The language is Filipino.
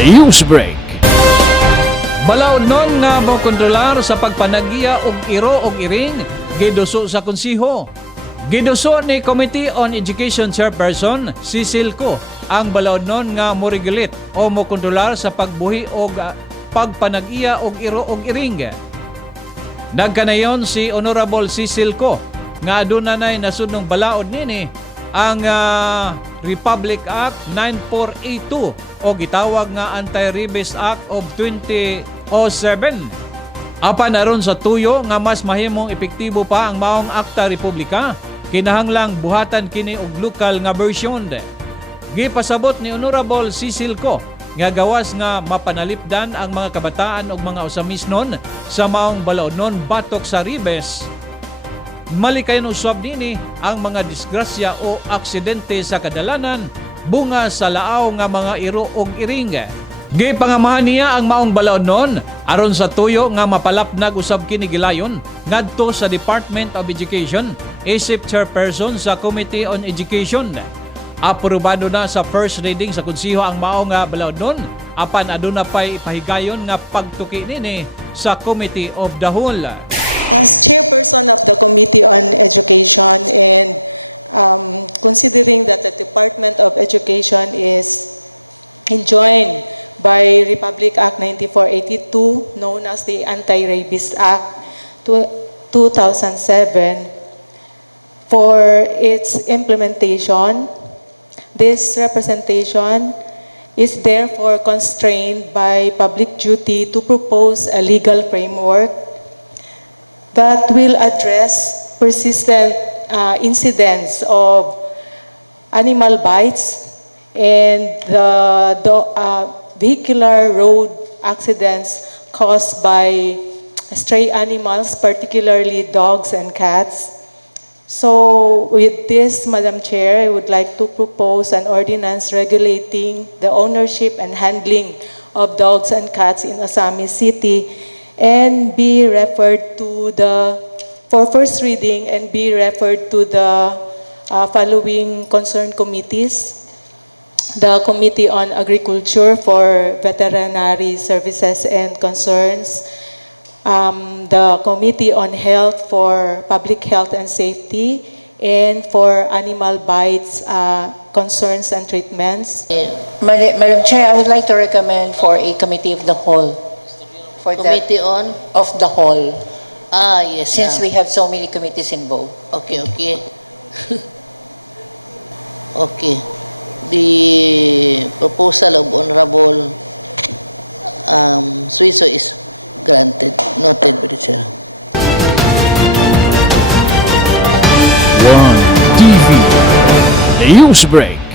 News Break. Balaod nun nga mo kontrolar sa pagpanagiya og iro og iring giduso sa konsiho. Giduso ni Committee on Education Chairperson Cecil Co ang balaod nun nga mo regulate o mo kontrolar sa pagbuhi og pagpanagiya og iro og iring. Nagkanayon si Honorable Cecil Co nga aduna nay nasudnong balaod nini ang Republic Act 9482 o gitawag nga Anti-Rabies Act of 2007. Apan aron sa tuyo nga mas mahimong epektibo pa ang maong Akta Republika, kinahanglang buhatan kini og lokal nga version. Gipasabot ni Honorable Cecil Co nga gawas nga mapanalipdan ang mga kabataan ug mga usamisnon sa maong balaodnon batok sa ribes. Malikayon usab nini ang mga disgrasya o aksidente sa kadalanan bunga sa laaw nga mga iro ug iring. Gipangamahan niya ang maong balaodnon aron sa tuyo nga mapalapnag usab kini gilayon ngadto sa Department of Education isip chairperson sa Committee on Education. Aprobado na sa first reading sa konsiho ang maong nga balaodnon apan aduna pay ipahigayon nga pagtuki nini sa Committee of the Whole. As chairperson of the Committee on Education and considering that the Department of Education is enjoined by Republic Act 9482, known as the Anti-Rabies Act 2007, for its implementation, this representation is therefore constrained by public duty to propose a legal framework that will address persistent incidents of animal bites and the vehicular road accidents caused by stray animals, particularly dogs and cats. So with this, Madam Chair, I would like to propose an ordinance regulating the ownership and handling of dogs and cats in Asami City and be referred to for first reading and be referred to the following concerned committees: the Committee on Agriculture for Veterinary Services and Concerns, the Committee on Health for Public Health and Safety, and for Animal Bites Concerns and Treatments. Madam Chair, I would like to recommend for a committee of the whole. For Committee on? Of the whole. Yes. Since we have so many committees involved. Okay. Okay. The proposal of Honorable Suizo is granted. Noted, Madam Chair. One TV News Break.